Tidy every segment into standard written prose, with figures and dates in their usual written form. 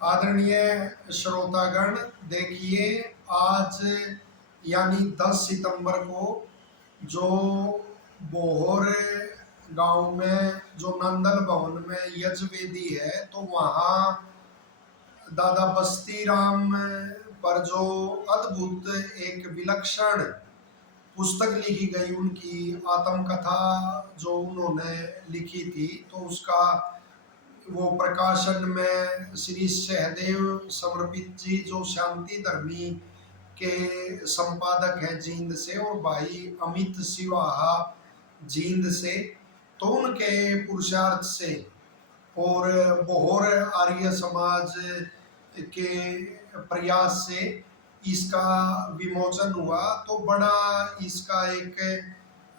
आदरणीय श्रोतागण, देखिए आज यानी 10 सितंबर को जो बोहर गांव में जो नंदल भवन में यज्ञवेदी है, तो वहाँ दादा बस्ती राम पर जो अद्भुत एक विलक्षण पुस्तक लिखी गई, उनकी आत्मकथा जो उन्होंने लिखी थी, तो उसका वो प्रकाशन में श्री सहदेव समर्पित जी जो शांति धर्मी के संपादक हैं जींद से, और भाई अमित सिवाहा जींद से, तो उनके पुरुषार्थ से और बोहर आर्य समाज के प्रयास से इसका विमोचन हुआ। तो बड़ा इसका एक,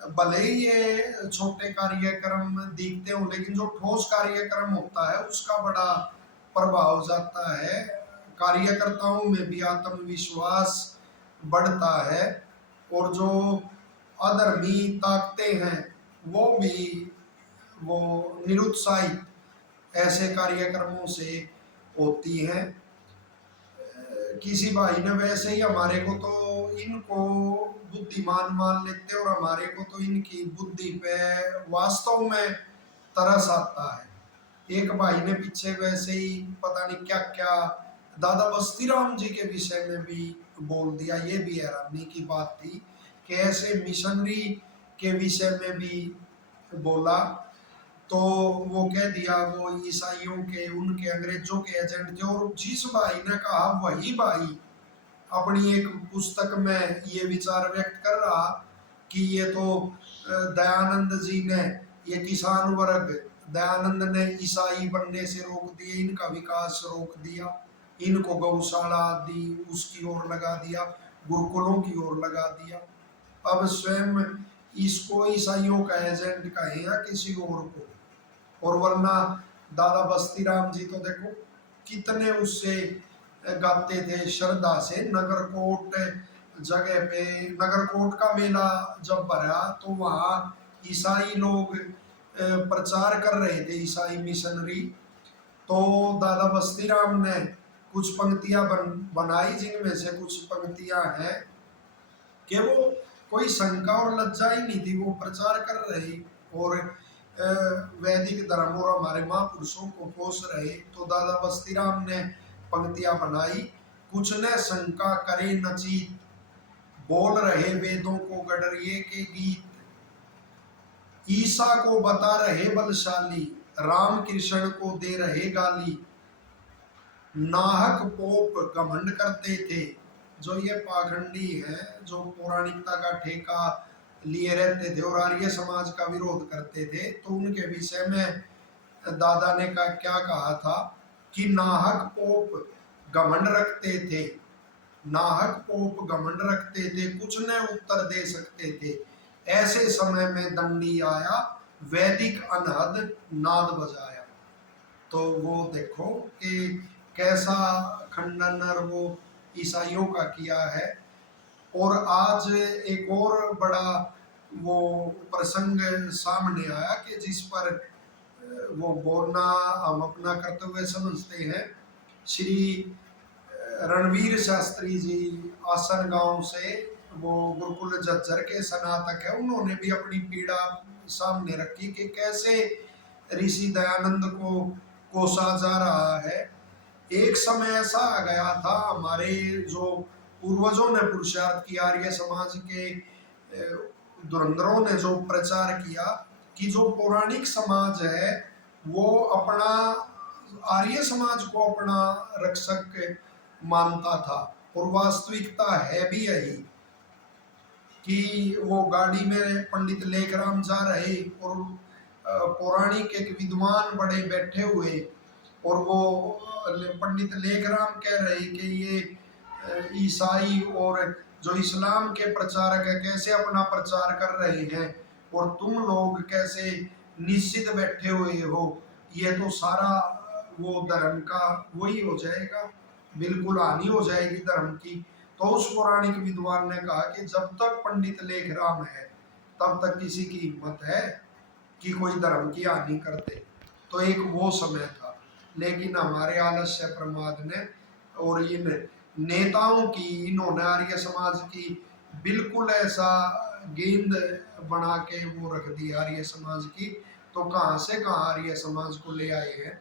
भले ही ये छोटे कार्यक्रम दिखते हो, लेकिन जो ठोस कार्यक्रम होता है उसका बड़ा प्रभाव जाता है, कार्यकर्ताओं में भी आत्मविश्वास बढ़ता है, और जो अधर्मी ताकतें हैं वो भी वो निरुत्साहित ऐसे कार्यक्रमों से होती हैं। किसी भाई ने वैसे ही हमारे को तो इनको बुद्धिमान मान लेते, और हमारे को तो इनकी बुद्धि पे वास्तव में तरस आता है। एक भाई ने पीछे वैसे ही पता नहीं क्या क्या दादा बस्ती राम जी के विषय में भी बोल दिया। ये भी हैरानी की बात थी कि ऐसे मिशनरी के विषय में भी बोला। तो वो कह दिया वो ईसाइयों के, उनके अंग्रेजों के एजेंट थे। और जिस भाई ने कहा वही भाई अपनी एक पुस्तक में ये विचार व्यक्त कर रहा कि ये तो दयानंद जी ने, ये किसान वर्ग, दयानंद ने ईसाई बनने से रोक दिए, इनका विकास रोक दिया, इनको गौशाला आदि उसकी ओर लगा दिया, गुरुकुलों की ओर लगा दिया। अब स्वयं इसको ईसाइयों का एजेंट कहे या किसी और को। और वरना दादा बस्ती राम जी तो देखो कितने उससे गाते थे श्रद्धा से। नगरकोट जगह पे नगरकोट का मेला जब भरा, तो वहाँ ईसाई लोग प्रचार कर रहे थे, ईसाई मिशनरी। तो दादा बस्ती राम ने कुछ पंक्तियां बनाई, जिनमें से कुछ पंक्तियां हैं कि वो कोई शंका और लज्जा ही नहीं थी, वो प्रचार कर रहे और वैदिक धर्म और हमारे महापुरुषों को पोष रहे। तो दादा बस्ती राम ने पंक्तियां बनाई, कुछ न शंका करे नचीत, बोल रहे वेदों को गडरिए के गीत, ईसा को बता रहे बलशाली, राम कृष्ण को दे रहे गाली, नाहक पोप घमंड करते थे। जो ये पाखंडी हैं, जो पौराणिकता का ठेका लिए रहते थे और आर्य समाज का विरोध करते थे, तो उनके विषय में दादा ने क्या कहा था कि नाहक पोप घमंड रखते थे, नाहक पोप घमंड रखते थे, कुछ न उत्तर दे सकते थे, ऐसे समय में दंडी आया, वैदिक अनहद नाद बजाया। तो वो देखो कि कैसा खंडन और वो ईसाइयों का किया है। और आज एक और बड़ा वो प्रसंग सामने आया कि जिस पर वो बोलना हम अपना कर्तव्य समझते हैं। श्री रणवीर शास्त्री जी आसन गांव से, वो गुरुकुल झज्जर के स्नातक है, उन्होंने भी अपनी पीड़ा सामने रखी कि कैसे ऋषि दयानंद को कोसा जा रहा है। एक समय ऐसा आ गया था, हमारे जो पूर्वजों ने पुरुषार्थ किया, आर्य समाज के धुरंधरों ने जो प्रचार किया कि जो पौराणिक समाज है वो अपना, आर्य समाज को अपना रक्षक मानता था। और वास्तविकता है भी यही कि वो गाड़ी में पंडित लेखराम जा रहे और पौराणिक एक विद्वान बड़े बैठे हुए, और वो पंडित लेखराम कह रहे कि ये ईसाई और जो इस्लाम के प्रचारक है कैसे अपना प्रचार कर रहे हैं, और तुम लोग कैसे निश्चित बैठे हुए हो, ये तो सारा वो धर्म का वही हो जाएगा, बिल्कुल हानि हो जाएगी धर्म की। तो उस पौराणिक विद्वान ने कहा कि जब तक पंडित लेखराम है तब तक किसी की हिम्मत है कि कोई धर्म की हानि करते। तो एक वो समय था। लेकिन हमारे आलस्य प्रमाद ने और इन नेताओं की, इन्होंने आर्य समाज की बिल्कुल ऐसा गेंद बना के वो रख दी आर्य समाज की। तो कहाँ से कहाँ आर्य समाज को ले आए हैं।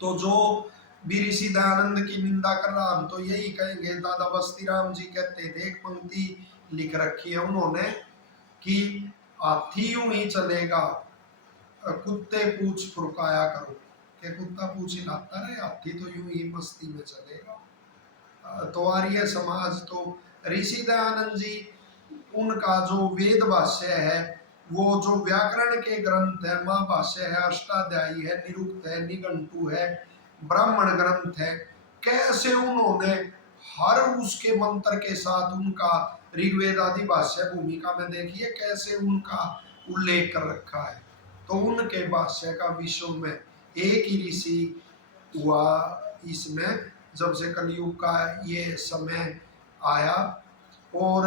तो जो भी ऋषि दयानंद की निंदा कर रहा, हम तो यही कहेंगे, दादा बस्ती राम जी कहते थे, एक पंक्ति लिख रखी है उन्होंने कि हाथी यूं ही चलेगा, कुत्ते पूछ फुरकाया करो। के कुत्ता पूछ हिलाता रहे, हाथी तो यूं ही मस्ती में चलेगा। तो आर्य समाज तो ऋषि दयानंद जी, उनका जो वेद भाष्य है, वो जो व्याकरण के ग्रंथ है, महाभाष्य है, अष्टाध्यायी है, निरुक्त है, निघंटु है, ब्राह्मण ग्रंथ है, कैसे उन्होंने हर उसके मंत्र के साथ उनका ऋग्वेद आदि भाष्य भूमिका में देखिए कैसे उनका उल्लेख कर रखा है। तो उनके भाष्य का विश्व में एक ही ऋषि हुआ इसमें, जब से कलयुग का ये समय आया। और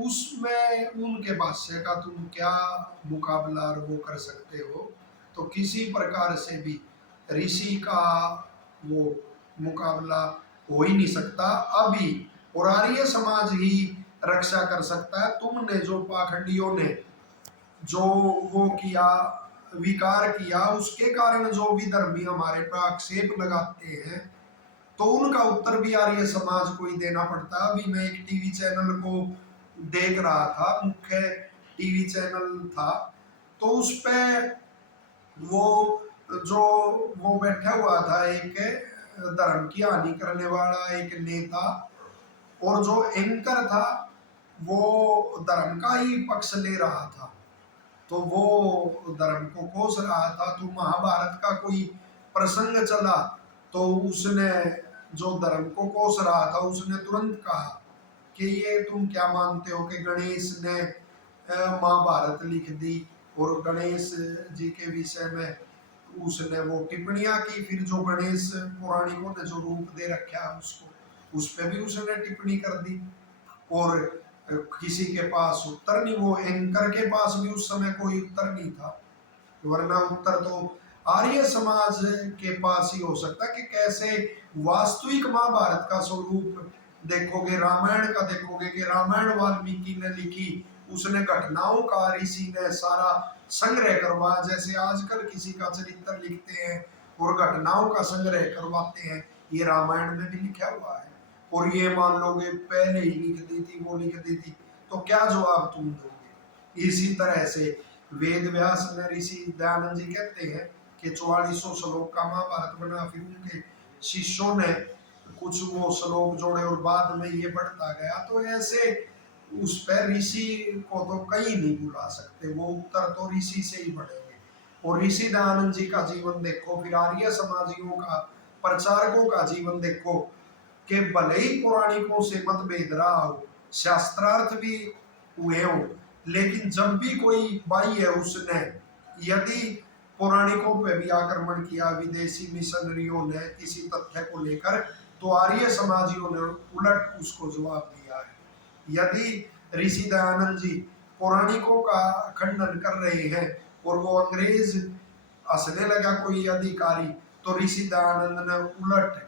उसमें उनके भाष्य का तुम क्या मुकाबला और वो कर सकते हो। तो किसी प्रकार से भी ऋषि का वो मुकाबला हो ही नहीं सकता अभी। और आर्य समाज ही रक्षा कर सकता है। तुमने जो पाखंडियों ने जो वो किया, विकार किया, उसके कारण जो विधर्मी हमारे पर आक्षेप लगाते हैं, तो उनका उत्तर भी आर्य समाज को ही देना पड़ता है। अभी मैं एक टीवी चैनल को देख रहा था, मुख्य टीवी चैनल था, तो उस पे वो जो वो बैठा हुआ था एक धर्म की हानि करने वाला एक नेता, और जो एंकर था वो धर्म का ही पक्ष ले रहा था। तो वो धर्म को कोस रहा था। तो महाभारत का कोई प्रसंग चला, तो उसने जो धर्म को कोस रहा था उसने तुरंत कहा कि ये तुम क्या मानते हो कि गणेश ने महाभारत लिख दी, और गणेश जी के विषय में उसने वो टिप्पणियां की। फिर जो गणेश पौराणिकों ने जो रूप दे रखा है उसको, उस पर भी उसने टिप्पणी कर दी। और किसी के पास उत्तर नहीं, वो एंकर के पास भी उस समय कोई उत्तर नहीं था। वरना उत्तर तो आर्य समाज के पास ही हो सकता कि कैसे वास्तविक महाभारत का स्वरूप देखोगे, रामायण का देखोगे कि रामायण वाल्मीकि ने लिखी, उसने घटनाओं का ऋषि ने सारा संग्रह करवा, जैसे आजकल किसी का चरित्र लिखते हैं और घटनाओं का संग्रह करवाते हैं, ये रामायण में भी लिखा हुआ है। और ये मान लोगे पहले ही लिख दी थी, वो लिख दी थी, तो क्या जवाब तुम दोगे। इसी तरह से वेद व्यास ने, ऋषि दयानंद जी कहते हैं कि 4400 श्लोक का महाभारत बना, फिर उनके शिष्यों ने कुछ वो श्लोक जोड़े और बाद में ये बढ़ता गया। तो ऐसे उस पर ऋषि को तो कहीं नहीं बुला सकते, वो उत्तर तो ऋषि से ही बढ़ेंगे। और ऋषि दयानंद जी का जीवन देखो, फिर आर्य समाजियों का, प्रचारकों का जीवन देखो, कि भले ही पौराणिकों से मतभेद रहा हो, शास्त्रार्थ भी हुए हो, लेकिन जब भी कोई बाई है उसने यदि पौराणिकों पे भी आक्रमण किया, विदेशी मिशनरियों ने किसी तथ्य को लेकर, तो आर्य समाजियों ने उलट उसको जवाब दिया है। यदि ऋषि दयानंद जी पौराणिकों का खंडन कर रहे हैं और वो अंग्रेज हंसने लगा कोई अधिकारी, तो ऋषि दयानंद ने उलट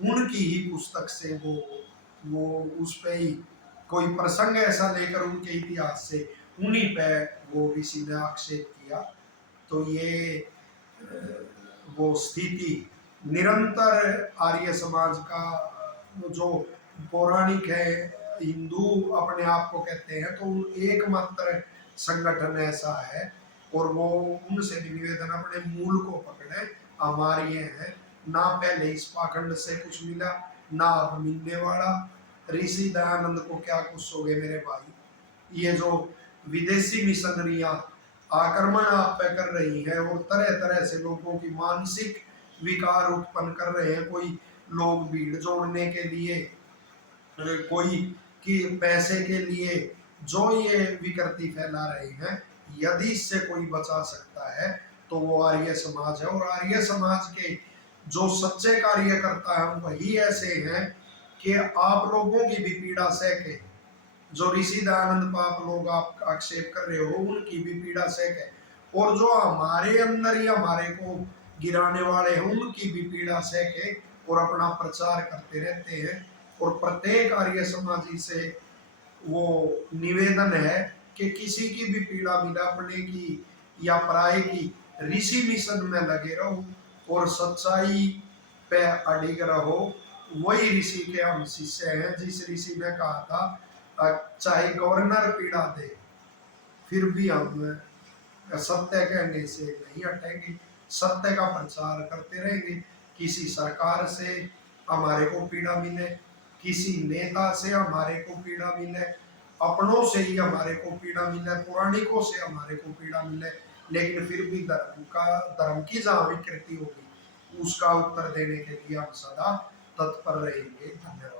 उनकी ही पुस्तक से वो उस पे ही कोई प्रसंग ऐसा लेकर उनके इतिहास से उन्हीं पे वो ऋषि ने आक्षेप किया। तो ये वो स्थिति निरंतर आर्य समाज का जो पौराणिक है, हिंदू अपने आप को कहते हैं, तो एकमात्र संगठन ऐसा है। और वो उनसे भी निवेदन, अपने मूल को पकड़े, हमारे ये है ना, पहले इस पाखंड से कुछ मिला ना अब मिलने वाला। ऋषि दयानंद को क्या कुछ हो गए मेरे भाई। ये जो विदेशी मिशनरियां आक्रमण आप पे कर रही है और तरह तरह से लोगों की मानसिक विकार उत्पन्न कर रहे हैं, कोई लोग भीड़ जोड़ने के लिए, कोई कि पैसे के लिए जो ये विकृति फैला रहे हैं, यदि इससे कोई बचा सकता है तो वो आर्य समाज है। और आर्य समाज के जो सच्चे कार्यकर्ता हैं वही ऐसे हैं कि आप लोगों की भी पीड़ा सह के, जो ऋषि दयानंद पाप लोग आप आक्षेप कर रहे हो उनकी भी पीड़ा सह के, और जो हमारे अंदर ही हमारे को गिराने वाले हैं उनकी भी पीड़ा सह और अपना प्रचार करते रहते हैं। और प्रत्येक आर्य समाजी से वो निवेदन है कि किसी की भी पीड़ा मिले, अपने की या पराये की, ऋषि मिशन में लगे रहो और सच्चाई पे अडिग रहो। वही ऋषि के हम शिष्य हैं। जिस ऋषि ने कहा था चाहे गवर्नर पीड़ा दे फिर भी हम सत्य कहने से नहीं हटेंगे, सत्य का प्रचार करते रहेंगे। किसी सरकार से हमारे को पीड़ा मिले, किसी नेता से हमारे को पीड़ा मिले, अपनों से ही हमारे को पीड़ा मिले, पौराणिकों से हमारे को पीड़ा मिले, लेकिन फिर भी धर्म की जहाँ विकृति होगी उसका उत्तर देने के लिए हम सदा तत्पर रहेंगे। धन्यवाद।